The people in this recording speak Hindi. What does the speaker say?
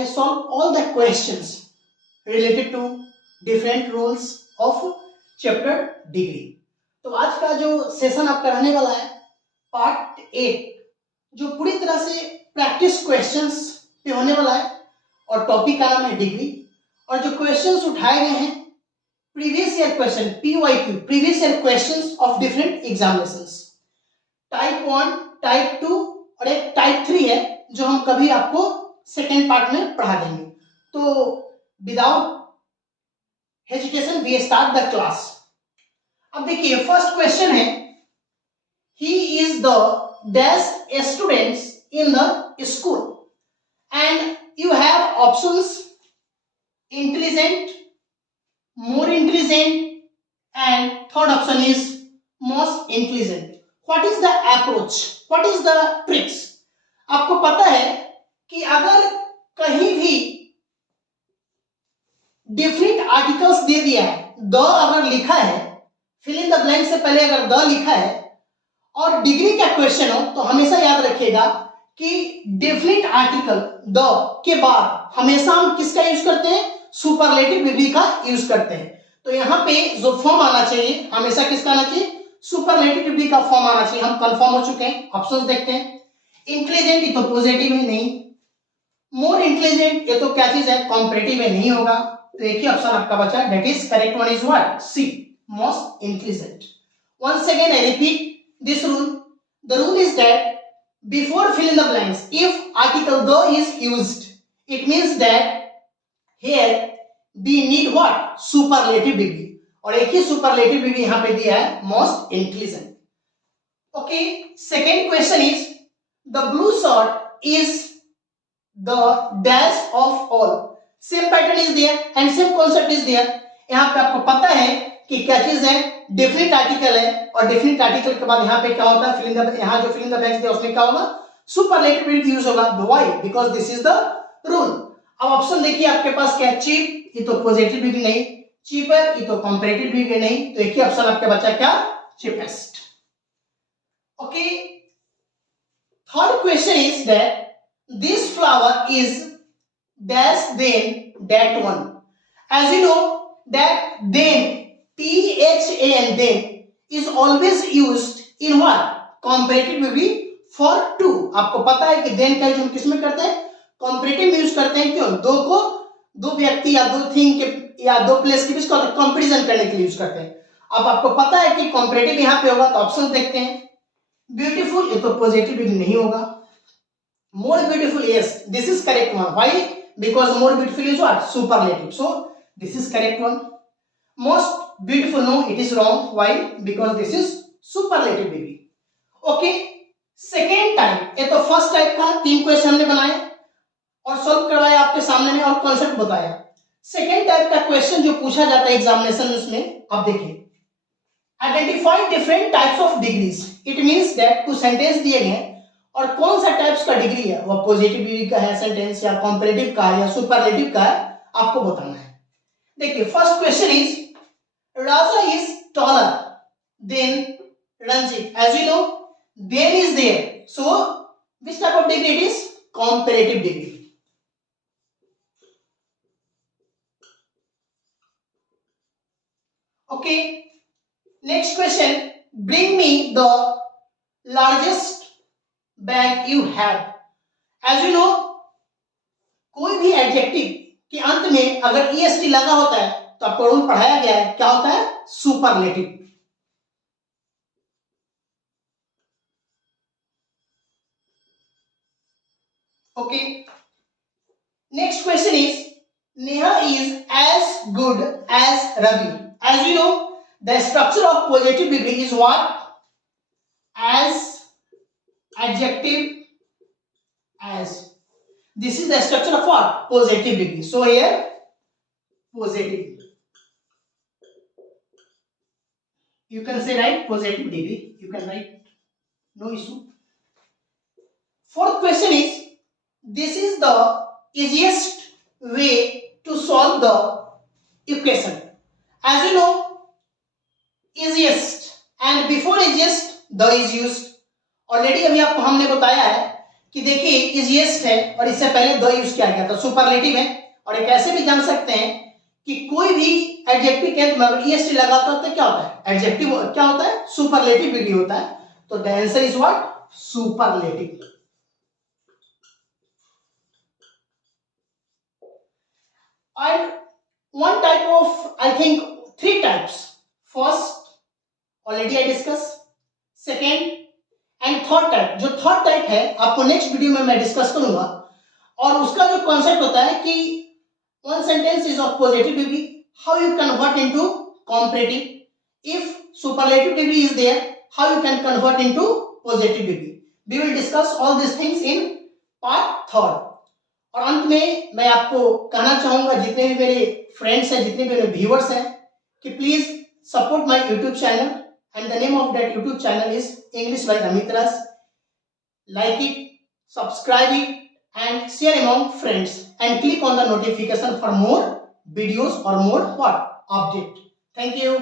I solve all the questions related to different rules of chapter degree. तो आज का जो सेशन आपका रहने वाला है पार्ट 8, जो पूरी तरह से प्रैक्टिस क्वेश्चंस पे होने वाला है और टॉपिक का नाम है डिग्री। और जो क्वेश्चंस उठाए गए हैं previous year question, PYQ, previous year questions of different examinations, type 1, type 2 और एक टाइप 3 है जो हम कभी आपको सेकेंड पार्ट में पढ़ा देंगे। तो without hesitation we start the class. अब देखिए फर्स्ट क्वेश्चन है, he is the dash students in the school and you have options intelligent, more intelligent and third option is most intelligent. What is the approach? What is the tricks? आपको पता है कि अगर कहीं भी डिफरेंट आर्टिकल्स दे दिया है, द अगर लिखा है, फिल इन द ब्लैंक से पहले अगर द लिखा है और डिग्री का क्वेश्चन हो तो हमेशा याद रखिएगा कि डिफरेंट आर्टिकल द के बाद हमेशा हम किसका यूज करते हैं? सुपरलेटिव डिग्री का यूज करते हैं। तो यहाँ पे जो फॉर्म आना चाहिए हमेशा किसका आना चाहिए? सुपरलेटिव डिग्री का फॉर्म आना चाहिए। हम कंफर्म हो चुके हैं, ऑप्शंस देखते हैं। इंटेलिजेंट ये तो पॉजिटिव है, नहीं। मोर इंटेलिजेंट ये तो क्या चीज है? कॉम्परेटिव है, नहीं होगा। तो एक ही ऑप्शन आपका बचा, that is correct one is what? C, most intelligent. Once again I repeat this rule. The rule is that before fill in the blanks if article the is used, it means that here we need what? Superlative degree। और एक ही superlative degree यहां पे दिया है, most intelligent। Okay, second question is the blue shirt is the dash of all। same pattern is there and same concept is there। यहां पे आपको पता है कि क्या चीज है? डिफरेंट आर्टिकल है और डिफरेंट आर्टिकल के बाद यहां पे क्या होता है? फिल इन द, यहां जो फिल इन द ब्लैंक्स दिया उसमें क्या होगा? सुपरलेटिव डिग्री यूज होगा। Why? Because this is the rule. अब ऑप्शन देखिए आपके पास क्या है? चीप ये तो पॉजिटिव डिग्री नहीं, चीपर ये तो कंपैरेटिव डिग्री नहीं। तो एक ही ऑप्शन आपके बचा क्या? Cheapest. Okay, third question is that this flower is dash than that one. As you know that than, THAN, than is always used in what? Comparative degree for two. आपको पता है कि देन का यूज हम किसमें करते हैं? कॉम्परेटिव यूज करते हैं। क्यों? दो को, दो व्यक्ति या दो थिंग के या दो प्लेस के बीच कंपैरिजन करने के लिए यूज करते हैं। अब आपको पता है कि कॉम्परेटिव यहां पे होगा तो ऑप्शन देखते हैं। ब्यूटीफुल ये तो पॉजिटिव डिग्री नहीं होगा। More beautiful, yes this is correct one. Why? Because more beautiful is what? Superlative. So this is correct one. Most beautiful, no it is wrong. Why? Because this is superlative degree. Okay, second type, ये तो फर्स्ट टाइप का 3 क्वेश्चन हमने बनाए और सॉल्व करवाया आपके सामने में और कॉन्सेप्ट बताया। सेकेंड टाइप का क्वेश्चन जो पूछा जाता है एग्जामिनेशन में, उसमें आप देखिए, identify different types of degrees. It means that कुछ सेंटेंस दिए गए और कौन सा टाइप्स का डिग्री है, वो पॉजिटिव डिग्री का है सेंटेंस या कंपैरेटिव का है या सुपरलेटिव का है, आपको बताना है। देखिए first question is, Raja is taller than Ranjit. As you know than is there, so which type of degree it is? Comparative degree. Okay, next question, bring me the largest bag you have। as you know कोई भी एडजेक्टिव के अंत में अगर EST लगा होता है तो आपको रूल पढ़ाया गया है, क्या होता है? Superlative. Okay, next question is, Neha is as good as Ravi। as you know the structure of positive degree is what? As, adjective, as। this is the structure of what? Positive degree। so here positive, you can say right positive degree, you can write, no issue। fourth question is, this is the easiest way to solve the equation। as you know easiest and before easiest the is used। Already अभी आपको हमने बताया है कि देखिए इजिएस्ट है और इससे पहले द यूज किया गया था, सुपरलेटिव है। और एक ऐसे भी जान सकते हैं कि कोई भी एडजेक्टिव के अंत में अगर ईएसटी लगाता है तो क्या होता है, एडजेक्टिव क्या होता है, सुपरलेटिव डिग्री होता है। तो the answer is what, superlative. And one type of, I think, three types. First, already I discussed. Second and third type. जो थर्ड टाइप है आपको नेक्स्ट वीडियो में मैं डिस्कस करूंगा। और उसका जो कॉन्सेप्ट होता है कि one sentence is of positive degree, how you convert into comparative. If superlative degree is there, how you can convert into positive degree. We will discuss all these things in part third. और अंत में मैं आपको कहना चाहूंगा, जितने भी मेरे फ्रेंड्स हैं, जितने भी मेरे व्यूअर्स हैं, कि please support my YouTube channel and the name of that YouTube channel is English by Amit रस. Like it, subscribe it and share among friends and click on the notification for more videos or more what update. Thank you.